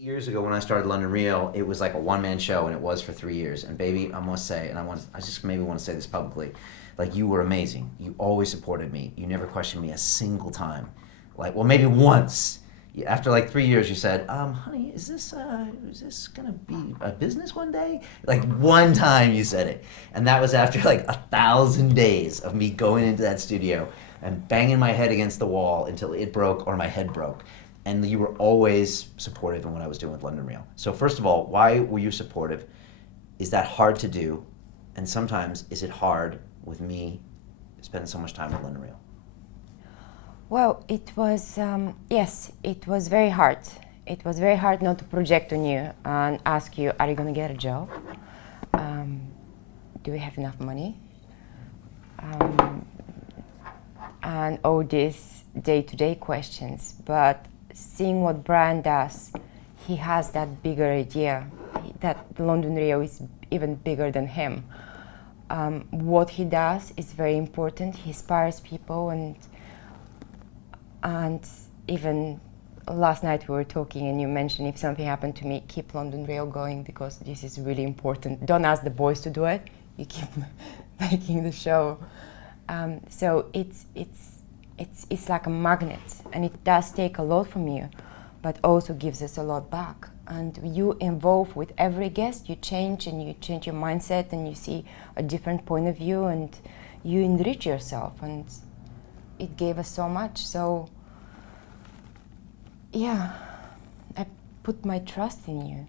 Years ago when I started London Real, it was like a one-man show, and it was for 3 years. And baby, I must say, and I just maybe want to say this publicly, like, you were amazing. You always supported me. You never questioned me a single time. Like, well, maybe once. After like 3 years, you said, honey, is this gonna be a business one day? Like, one time you said it. And that was after like 1,000 days of me going into that studio and banging my head against the wall until it broke or my head broke. And you were always supportive in what I was doing with London Real. So first of all, why were you supportive? Is that hard to do? And sometimes, is it hard with me spending so much time with London Real? Well, it was, yes, it was very hard. It was very hard not to project on you and ask you, are you going to get a job? Do we have enough money? And all these day-to-day questions. But seeing what Brian does, he has that bigger idea that London Real is even bigger than him. What he does is very important. He inspires people, and even last night we were talking and you mentioned, if something happened to me, keep London Real going because this is really important. Don't ask the boys to do it. You keep making the show. So it's like a magnet, and it does take a lot from you, but also gives us a lot back. And you involve with every guest, you change your mindset, and you see a different point of view, and you enrich yourself, and it gave us so much. So yeah, I put my trust in you.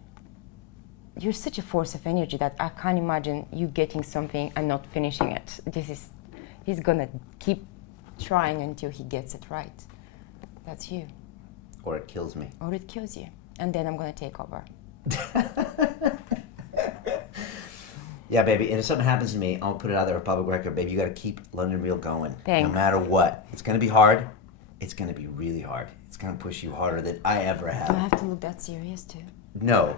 You're such a force of energy that I can't imagine you getting something and not finishing it. He's gonna keep trying until he gets it right. That's you. Or it kills me. Or it kills you. And then I'm gonna take over. Yeah, baby, and if something happens to me, I'll put it out there for public record. Baby, you gotta keep London Real going. Thanks. No matter what. It's gonna be hard. It's gonna be really hard. It's gonna push you harder than I ever have. Do I have to look that serious too? No.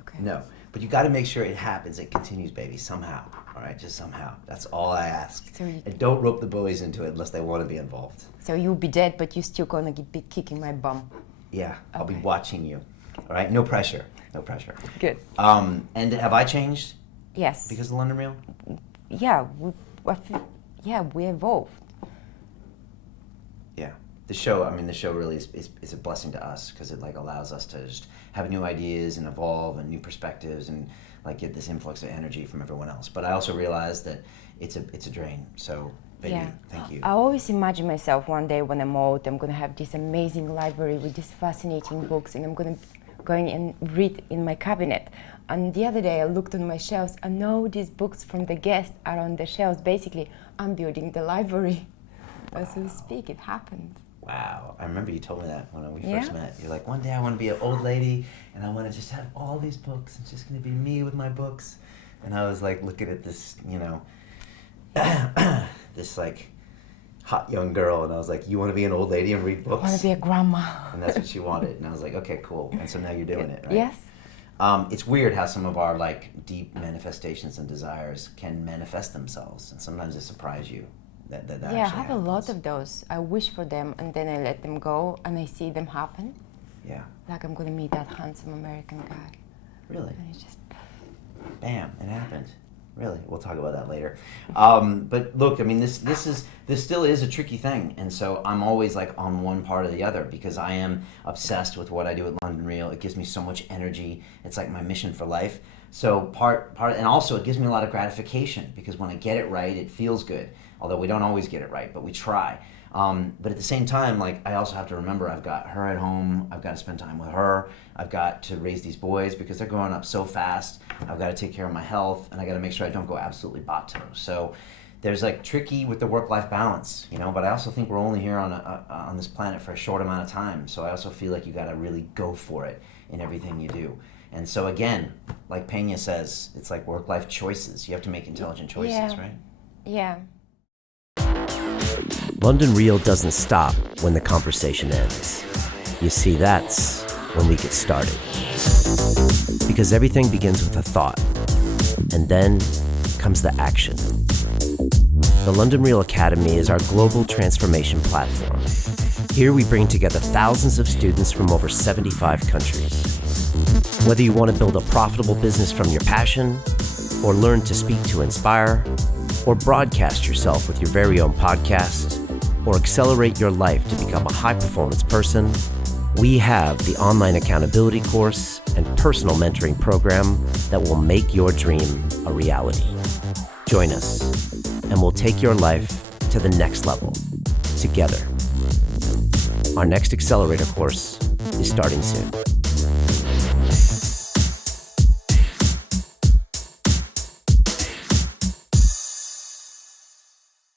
Okay. No. But you gotta make sure it happens. It continues, baby, somehow. All right, just somehow. That's all I ask. And don't rope the boys into it unless they want to be involved. So you'll be dead, but you're still gonna be kicking my bum. Yeah, I'll be watching you. All right, no pressure. No pressure. Good. And have I changed? Yes. Because of London Real? Yeah, we evolved. Yeah. The show really is a blessing to us because it like allows us to just have new ideas and evolve and new perspectives and like get this influx of energy from everyone else. But I also realize that it's a drain. So baby, thank you. I always imagine myself one day when I'm old, I'm gonna have this amazing library with these fascinating books, and I'm going and read in my cabinet. And the other day I looked on my shelves, and all these books from the guests are on the shelves. Basically, I'm building the library. As we speak, it happened. Wow, I remember you told me that when we first met. You're like, one day I want to be an old lady and I want to just have all these books. It's just going to be me with my books. And I was like looking at this, this like hot young girl, and I was like, you want to be an old lady and read books? I want to be a grandma. And that's what she wanted. And I was like, okay, cool. And so now you're doing it, right? Yes. It's weird how some of our like deep manifestations and desires can manifest themselves, and sometimes they surprise you. That I have happens. a lot of those. I wish for them, and then I let them go, and I see them happen. Yeah. Like I'm gonna meet that handsome American guy. Really? And it's just... Bam! It happened. Really? We'll talk about that later. But look, I mean, this still is a tricky thing, and so I'm always like on one part or the other because I am obsessed with what I do at London Real. It gives me so much energy. It's like my mission for life. So part, and also it gives me a lot of gratification because when I get it right, it feels good. Although we don't always get it right, but we try. But at the same time, like I also have to remember I've got her at home. I've got to spend time with her. I've got to raise these boys because they're growing up so fast. I've got to take care of my health, and I got to make sure I don't go absolutely bato. So there's like tricky with the work-life balance, But I also think we're only here on this planet for a short amount of time. So I also feel like you got to really go for it in everything you do. And so again, like Pena says, it's like work-life choices. You have to make intelligent choices, right? Yeah. London Real doesn't stop when the conversation ends. You see, that's when we get started. Because everything begins with a thought, and then comes the action. The London Real Academy is our global transformation platform. Here we bring together thousands of students from over 75 countries. Whether you want to build a profitable business from your passion, or learn to speak to inspire, or broadcast yourself with your very own podcast, or accelerate your life to become a high-performance person, we have the online accountability course and personal mentoring program that will make your dream a reality. Join us, and we'll take your life to the next level together. Our next accelerator course is starting soon.